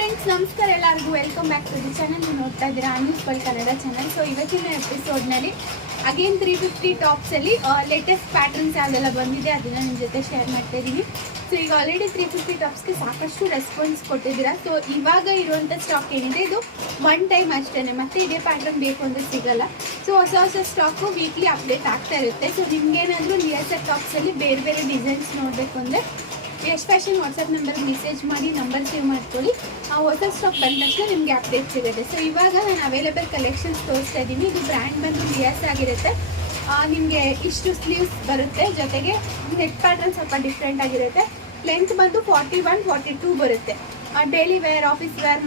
Friends, ನಮಸ್ಕಾರ ಎಲ್ಲರಿಗೂ. Welcome back to the channel. ನೀವು ನೋಡ್ತಾ ಇದ್ದೀರಾ news world Kannada channel. So ಇವತ್ತಿನ ಎಪಿಸೋಡ್ನಲ್ಲಿ ಅಗೇನ್ 350 ಟಾಪ್ಸಲ್ಲಿ ಲೇಟೆಸ್ಟ್ ಪ್ಯಾಟರ್ನ್ಸ್ ಯಾವುದೆಲ್ಲ ಬಂದಿದೆ ಅದನ್ನು ನಿಮ್ಮ ಜೊತೆ ಶೇರ್ ಮಾಡ್ತಾ ಇದ್ದೀನಿ. ಸೊ ಈಗ ಆಲ್ರೆಡಿ 350 ಟಾಪ್ಸ್ಗೆ ಸಾಕಷ್ಟು ರೆಸ್ಪಾನ್ಸ್ ಕೊಟ್ಟಿದ್ದೀರಾ. ಸೊ ಇವಾಗ ಇರುವಂಥ ಸ್ಟಾಕ್ ಏನಿದೆ ಇದು ಒನ್ ಟೈಮ್ ಅಷ್ಟೇ, ಮತ್ತೆ ಇದೇ ಪ್ಯಾಟರ್ನ್ ಬೇಕು ಅಂದರೆ ಸಿಗಲ್ಲ. ಸೊ ಹೊಸ ಹೊಸ ಸ್ಟಾಕು ವೀಕ್ಲಿ ಅಪ್ಡೇಟ್ ಆಗ್ತಾ ಇರುತ್ತೆ. ಸೊ ನಿಮ್ಗೇನಾದರೂ ನಿಯರ್ ಸೆಟ್ ಟಾಪ್ಸಲ್ಲಿ ಬೇರೆ ಬೇರೆ ಡಿಸೈನ್ಸ್ ನೋಡಬೇಕು ಅಂದರೆ ಯಶ್ ಫ್ಯಾಷನ್ ವಾಟ್ಸಪ್ ನಂಬರ್ಗೆ ಮೆಸೇಜ್ ಮಾಡಿ ನಂಬರ್ ಸೇವ್ ಮಾಡ್ಕೊಳ್ಳಿ. ಹೊಸ ಸ್ಟಾಕ್ ಬಂದ ತಕ್ಷಣ ನಿಮಗೆ ಅಪ್ಡೇಟ್ ಸಿಗುತ್ತೆ. ಸೊ ಇವಾಗ ನಾನು ಅವೈಲೇಬಲ್ ಕಲೆಕ್ಷನ್ಸ್ ತೋರಿಸ್ತಾ ಇದ್ದೀನಿ. ಇದು ಬ್ರ್ಯಾಂಡ್ ಬಂದು ಲಿಯಾಸ್ ಆಗಿರುತ್ತೆ. ನಿಮಗೆ ಇಷ್ಟು ಸ್ಲೀವ್ಸ್ ಬರುತ್ತೆ, ಜೊತೆಗೆ ನೆಟ್ ಪ್ಯಾಟರ್ನ್ ಸ್ವಲ್ಪ ಡಿಫ್ರೆಂಟ್ ಆಗಿರುತ್ತೆ. ಲೆಂತ್ ಬಂದು 41, 42 ಬರುತ್ತೆ. ಡೈಲಿ ವೇರ್, ಆಫೀಸ್ ವೇರ್,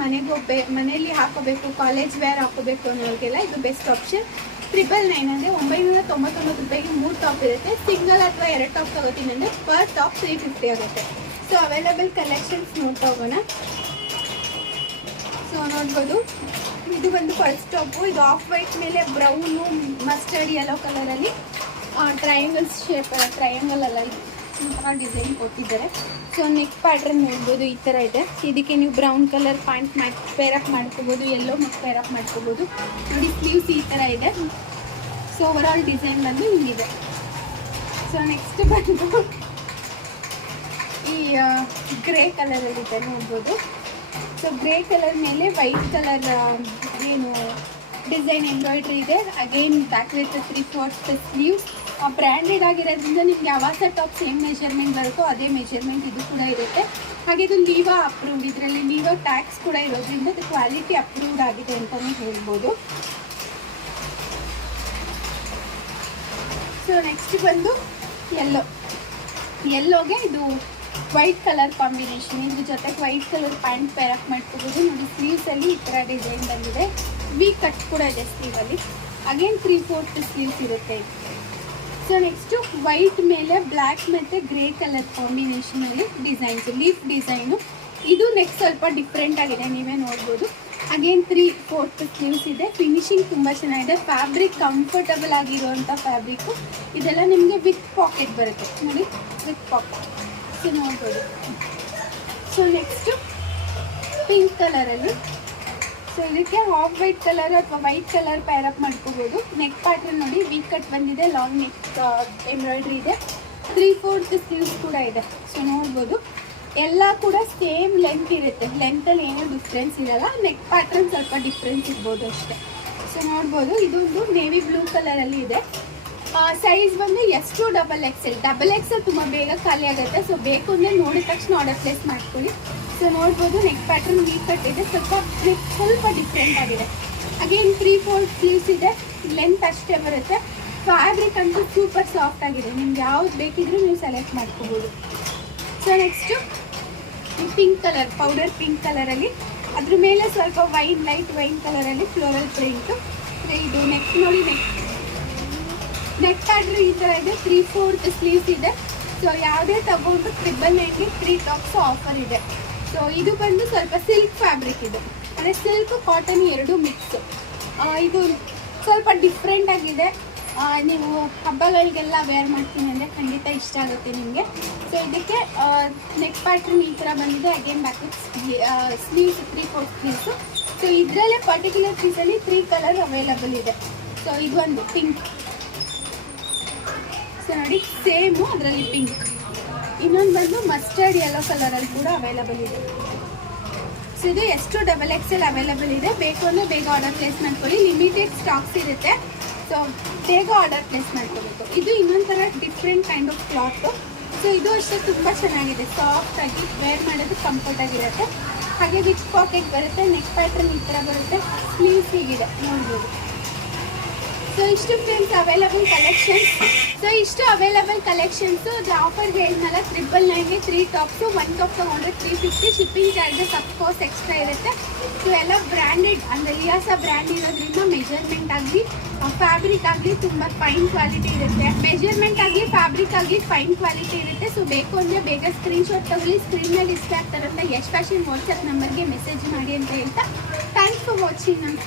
ಮನೆಯಲ್ಲಿ ಹಾಕೋಬೇಕು, ಕಾಲೇಜ್ ವೇರ್ ಹಾಕೋಬೇಕು ಅನ್ನೋರಿಗೆಲ್ಲ ಇದು ಬೆಸ್ಟ್ ಆಪ್ಷನ್. 999 ಅಂದರೆ 999 ರೂಪಾಯಿಗೆ 3 ಟಾಪ್ ಇರುತ್ತೆ. ಸಿಂಗಲ್ ಅಥವಾ 2 ಟಾಪ್ ತಗೋತೀನಿ ಅಂದರೆ ಪರ್ ಟಾಪ್ 350 ಆಗುತ್ತೆ. ಸೊ ಅವೈಲೇಬಲ್ ಕಲೆಕ್ಷನ್ಸ್ ನೋಡ್ತಾ ಹೋಗೋಣ. ಸೊ ನೋಡ್ಬೋದು, ಇದು ಒಂದು ಫಸ್ಟ್ ಟಾಪು. ಇದು ಆಫ್ ವೈಟ್ ಮೇಲೆ ಬ್ರೌನು, ಮಸ್ಟರ್ಡ್ ಯೆಲ್ಲೋ ಕಲರಲ್ಲಿ ಟ್ರಯಾಂಗಲ್ಸ್ ಶೇಪ್, ಟ್ರಯಾಂಗಲ್ ಅಲ್ಲ ಡಿಸೈನ್ ಕೊಟ್ಟಿದ್ದಾರೆ. ಸೊ ನೆಕ್ ಪ್ಯಾಟ್ರನ್ ನೋಡ್ಬೋದು, ಈ ಥರ ಇದೆ. ಇದಕ್ಕೆ ನೀವು ಬ್ರೌನ್ ಕಲರ್ ಪ್ಯಾಂಟ್ ಪೇರಪ್ ಮಾಡ್ಕೋಬೋದು, ಯೆಲ್ಲೋ ಮತ್ತು ಪೇರಪ್ ಮಾಡ್ಕೋಬೋದು. ನೋಡಿ ಸ್ಲೀವ್ಸ್ ಈ ಥರ ಇದೆ. ಸೊ ಓವರ್ ಆಲ್ ಡಿಸೈನ್ ಬಂದು ಹಿಂಗಿದೆ. ಸೊ ನೆಕ್ಸ್ಟ್ ಬಂದು ಈ ಗ್ರೇ ಕಲರಲ್ಲಿದೆ ನೋಡ್ಬೋದು. ಸೊ ಗ್ರೇ ಕಲರ್ ಮೇಲೆ ವೈಟ್ ಕಲರ್ ಏನು ಡಿಸೈನ್ ಎಂಬ್ರಾಯ್ಡ್ರಿ ಇದೆ. Again back with 3/4 sleeves. Branded ಆಗಿರೋದ್ರಿಂದ ನಿಮ್ಗೆ ಯಾವಾಗ ಟಾಪ್ ಸೇಮ್ ಮೆಷರ್ಮೆಂಟ್ ಬರುತ್ತೋ ಅದೇ ಮೆಷರ್ಮೆಂಟ್ ಇದು ಕೂಡ ಇರುತ್ತೆ. ಹಾಗೆ ಇದು ಲೀವಾ ಅಪ್ರೂವ್ಡ್, ಇದರಲ್ಲಿ ಲೀವಾ ಟ್ಯಾಕ್ಸ್ ಕೂಡ ಇರೋದ್ರಿಂದ ಇದು ಕ್ವಾಲಿಟಿ ಅಪ್ರೂವ್ಡ್ ಆಗಿದೆ ಅಂತಲೇ ಹೇಳ್ಬೋದು. ಸೊ ನೆಕ್ಸ್ಟ್ ಬಂದು ಯೆಲ್ಲೋಗೆ ಇದು ವೈಟ್ ಕಲರ್ ಕಾಂಬಿನೇಷನ್. ಇದ್ರ ಜೊತೆಗೆ ವೈಟ್ ಕಲರ್ ಪ್ಯಾಂಟ್ ಪೇರಪ್ ಮಾಡ್ಕೋಬೋದು. ನೋಡಿ ಸ್ಲೀವ್ಸಲ್ಲಿ ಈ ಥರ ಡಿಸೈನ್ ಬಂದಿದೆ. ವಿ ಕಟ್ ಕೂಡ ಇದೆ ಸ್ಲೀವಲ್ಲಿ. ಅಗೇನ್ 3/4 ಸ್ಲೀವ್ಸ್ ಇರುತ್ತೆ. ಸೊ ನೆಕ್ಸ್ಟು ವೈಟ್ ಮೇಲೆ ಬ್ಲ್ಯಾಕ್ ಮತ್ತು ಗ್ರೇ ಕಲರ್ ಕಾಂಬಿನೇಷನಲ್ಲಿ ಡಿಸೈನ್ಸ್, ಲೀಫ್ ಡಿಸೈನು. ಇದು ನೆಕ್ಸ್ಟ್ ಸ್ವಲ್ಪ ಡಿಫ್ರೆಂಟ್ ಆಗಿದೆ, ನೀವೇ ನೋಡ್ಬೋದು. ಅಗೇನ್ 3/4 ಸ್ಲೀವ್ಸ್ ಇದೆ. ಫಿನಿಶಿಂಗ್ ತುಂಬ ಚೆನ್ನಾಗಿದೆ. ಫ್ಯಾಬ್ರಿಕ್ ಕಂಫರ್ಟಬಲ್ ಆಗಿರುವಂಥ ಫ್ಯಾಬ್ರಿಕ್ಕು. ಇದೆಲ್ಲ ನಿಮಗೆ ವಿತ್ ಪಾಕೆಟ್ ಬರುತ್ತೆ ನೋಡಿ, ವಿತ್ ಪಾಕೆಟ್. ಸೊ ನೋಡ್ಬೋದು. ಸೊ ನೆಕ್ಸ್ಟು ಪಿಂಕ್ ಕಲರಲ್ಲಿ. ಸೊ ಇದಕ್ಕೆ ಆಫ್ ವೈಟ್ ಕಲರ್ ಅಥವಾ ವೈಟ್ ಕಲರ್ ಪೇರಪ್ ಮಾಡ್ಕೋಬೋದು. ನೆಕ್ ಪ್ಯಾಟ್ರನ್ ನೋಡಿ, ವಿ ಕಟ್ ಬಂದಿದೆ, ಲಾಂಗ್ ನೆಕ್ ಎಂಬ್ರಾಯ್ಡ್ರಿ ಇದೆ. 3/4 ಸ್ಲೀವ್ಸ್ ಕೂಡ ಇದೆ. ಸೊ ನೋಡ್ಬೋದು, ಎಲ್ಲ ಕೂಡ ಸೇಮ್ ಲೆಂತ್ ಇರುತ್ತೆ. ಲೆಂತಲ್ಲಿ ಏನೂ ಡಿಫ್ರೆನ್ಸ್ ಇರಲ್ಲ. ನೆಕ್ ಪ್ಯಾಟ್ರನ್ ಸ್ವಲ್ಪ ಡಿಫ್ರೆನ್ಸ್ ಇರ್ಬೋದು ಅಷ್ಟೇ. ಸೊ ನೋಡ್ಬೋದು, ಇದೊಂದು ನೇವಿ ಬ್ಲೂ ಕಲರಲ್ಲಿ ಇದೆ. ಸೈಜ್ ಬಂದು ಎಷ್ಟು XXL ತುಂಬ ಬೇಗ ಖಾಲಿ ಆಗುತ್ತೆ. ಸೊ ಬೇಕು ಅಂದರೆ ನೋಡಿದ ತಕ್ಷಣ ಆರ್ಡರ್ ಪ್ಲೇಸ್ ಮಾಡ್ಕೊಳ್ಳಿ. ಸೊ ನೋಡ್ಬೋದು, ನೆಕ್ ಪ್ಯಾಟ್ರನ್ ವಿ ಕಟ್ ಇದೆ, ಸ್ವಲ್ಪ ಡಿಫ್ರೆಂಟ್ ಆಗಿದೆ. ಅಗೇನ್ 3/4 ಸ್ಲೀವ್ಸ್ ಇದೆ. ಲೆಂತ್ ಅಷ್ಟೇ ಬರುತ್ತೆ. ಫ್ಯಾಬ್ರಿಕ್ ಅಂತೂ ಸೂಪರ್ ಸಾಫ್ಟ್ ಆಗಿದೆ. ನಿಮ್ಗೆ ಯಾವ್ದು ಬೇಕಿದ್ರೂ ನೀವು ಸೆಲೆಕ್ಟ್ ಮಾಡ್ಕೋಬೋದು. So next pink colour, powder pink ಕಲರಲ್ಲಿ, ಅದ್ರ ಮೇಲೆ ಸ್ವಲ್ಪ ಲೈಟ್ ವೈನ್ ಕಲರಲ್ಲಿ ಫ್ಲೋರಲ್ ಪ್ರಿಂಟು. ಇದು ನೆಕ್ ನೋಡಿ, ನೆಕ್ ಪ್ಯಾಟ್ರನ್ ಈ ಥರ ಇದೆ. 3/4 ಸ್ಲೀವ್ಸ್ ಇದೆ. ಸೊ ಯಾವುದೇ ತಗೊಂಡು 999ಗೆ 3 ಟಾಪ್ಸ್ ಆಫರ್ ಇದೆ. ಸೊ ಇದು ಬಂದು ಸ್ವಲ್ಪ ಸಿಲ್ಕ್ ಫ್ಯಾಬ್ರಿಕ್ ಇದು, ಅಂದರೆ ಸಿಲ್ಕ್ ಕಾಟನ್ ಎರಡೂ ಮಿಕ್ಸ್. ಇದು ಸ್ವಲ್ಪ ಡಿಫ್ರೆಂಟ್ ಆಗಿದೆ. ನೀವು ಹಬ್ಬಗಳಿಗೆಲ್ಲ ವೇರ್ ಮಾಡ್ತೀನಿ ಅಂದರೆ ಖಂಡಿತ ಇಷ್ಟ ಆಗುತ್ತೆ ನಿಮಗೆ. ಸೊ ಇದಕ್ಕೆ ನೆಕ್ ಪ್ಯಾಟ್ರನ್ ಈ ಥರ ಬಂದಿದೆ. Again back sleeves 3/4 sleeves. So ಇದರಲ್ಲೇ ಪರ್ಟಿಕ್ಯುಲರ್ ಪೀಸಲ್ಲಿ 3 ಕಲರ್ ಅವೈಲಬಲ್ ಇದೆ. ಸೊ ಇದು ಒಂದು ಪಿಂಕ್. ಸೊ ನೋಡಿ ಸೇಮು ಅದರಲ್ಲಿ ಪಿಂಕ್. ಇನ್ನೊಂದು ಬಂದು ಮಸ್ಟರ್ಡ್ ಯೆಲ್ಲೋ ಕಲರಲ್ಲಿ ಕೂಡ ಅವೈಲಬಲ್ ಇದೆ. ಸೊ ಇದು ಎಷ್ಟು XXL ಅವೈಲಬಲ್ ಇದೆ. ಬೇಕು ಅಂದರೆ ಬೇಗ ಆರ್ಡರ್ ಪ್ಲೇಸ್ ಮಾಡ್ಕೊಳ್ಳಿ. ಲಿಮಿಟೆಡ್ ಸ್ಟಾಕ್ಸ್ ಇರುತ್ತೆ. ಸೊ ಬೇಗ ಆರ್ಡರ್ ಪ್ಲೇಸ್ ಮಾಡ್ಕೋಬೇಕು. ಇದು ಇನ್ನೊಂದು ಥರ different kind of cloth. So ಇದು ಅಷ್ಟೇ ತುಂಬ ಚೆನ್ನಾಗಿದೆ. ಸಾಫ್ಟಾಗಿ ವೇರ್ ಮಾಡೋದು ಕಂಫರ್ಟ್ ಆಗಿರುತ್ತೆ. ಹಾಗೆ ವಿತ್ ಪಾಕೆಟ್ ಬರುತ್ತೆ. ನೆಕ್ ಪ್ಯಾಟ್ರನ್ ಈ ಥರ ಬರುತ್ತೆ. ಸ್ಲೀವ್ಸ್ ಹೀಗಿದೆ ನೋಡ್ಬೋದು. ಸೊ ಇಷ್ಟು ಫ್ರೆಂಡ್ಸ್ ಅವೈಲಬಲ್ ಕಲೆಕ್ಷನ್ಸು. ಅದು ಆಫರ್ ಹೇಳಿದ್ನಲ್ಲ, 999ಗೆ 3 ಟಾಪ್ಸು. 1 ಟಾಪ್ ತೊಗೊಂಡ್ರೆ 350. ಶಿಪ್ಪಿಂಗ್ ಚಾರ್ಜಸ್ ಅಫ್ಕೋರ್ಸ್ ಎಕ್ಸ್ಟ್ರಾ ಇರುತ್ತೆ. ಸೊ ಎಲ್ಲ ಬ್ರ್ಯಾಂಡೆಡ್ ಅಂದರೆ ಲಿಯಾಸ ಬ್ರ್ಯಾಂಡ್ ಇರೋದ್ರಿಂದ ಮೆಜರ್ಮೆಂಟ್ ಆಗಲಿ ಫ್ಯಾಬ್ರಿಕ್ ಆಗಲಿ ತುಂಬ ಫೈನ್ ಕ್ವಾಲಿಟಿ ಇರುತ್ತೆ. ಮೆಜರ್ಮೆಂಟ್ ಆಗಲಿ ಫ್ಯಾಬ್ರಿಕ್ ಆಗಲಿ ಫೈನ್ ಕ್ವಾಲಿಟಿ ಇರುತ್ತೆ. ಸೊ ಬೇಕು ಅಂದರೆ ಬೇಗ ಸ್ಕ್ರೀನ್ಶಾಟ್ ತಗೊಳ್ಳಿ. ಸ್ಕ್ರೀನಲ್ಲಿ ಡಿಸ್ಪ್ಲೇ ಆಗ್ತಾರಂತ ಯಶ್ ಫ್ಯಾಷನ್ ವಾಟ್ಸಪ್ ನಂಬರ್ಗೆ ಮೆಸೇಜ್ ಮಾಡಿ ಅಂತ ಹೇಳ್ತಾ ಥ್ಯಾಂಕ್ಸ್ ಫಾರ್ ವಾಚಿಂಗ್ ಅಂತ.